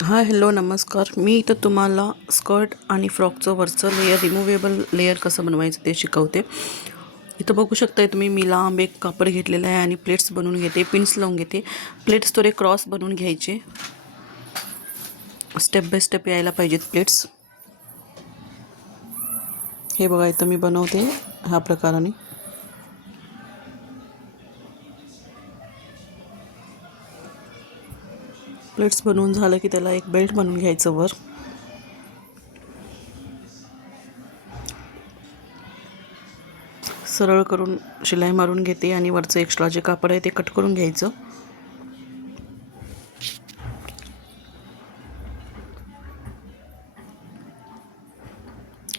Hi hello नमस्कार. मी इथं तुम्हाला स्कर्ट आणि फ्रॉकचं वरचं लेयर रिमूव्हेबल लेयर कसं बनवायचं ते शिकवते. इथं बघू शकताय तुम्ही मी लांब एक कापड घेतलेलं आहे आणि प्लेट्स बनवून घेते, पिन्स लावून घेते. प्लेट्स थोडे क्रॉस बनवून घ्यायचे, स्टेप बाय स्टेप यायला पाहिजेत प्लेट्स. हे बघा इथं मी बनवते ह्या प्रकाराने. प्लेट्स बनवून झालं की त्याला एक बेल्ट बनवून घ्यायचं वर. सरळ करून शिलाई मारून घेते आणि वरचं एक्स्ट्रा जे कापड आहे ते कट करून घ्यायचं.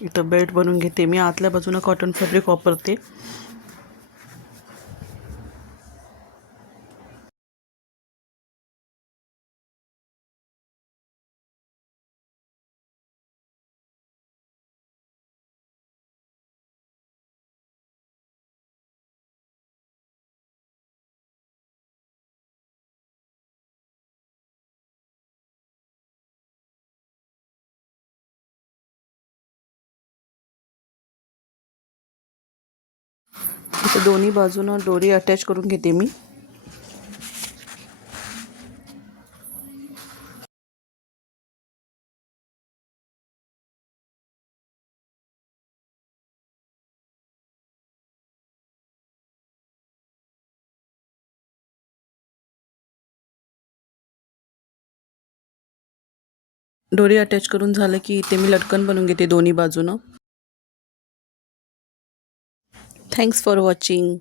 इथं बेल्ट बनवून घेते मी. आतल्या बाजूनं कॉटन फॅब्रिक वापरते. इथं दोन्ही बाजूनं दोरी अटॅच करून घेते मी. दोरी अटॅच करून झालं की इथे मी लटकन बनवून घेते दोन्ही बाजूनं. Thanks for watching.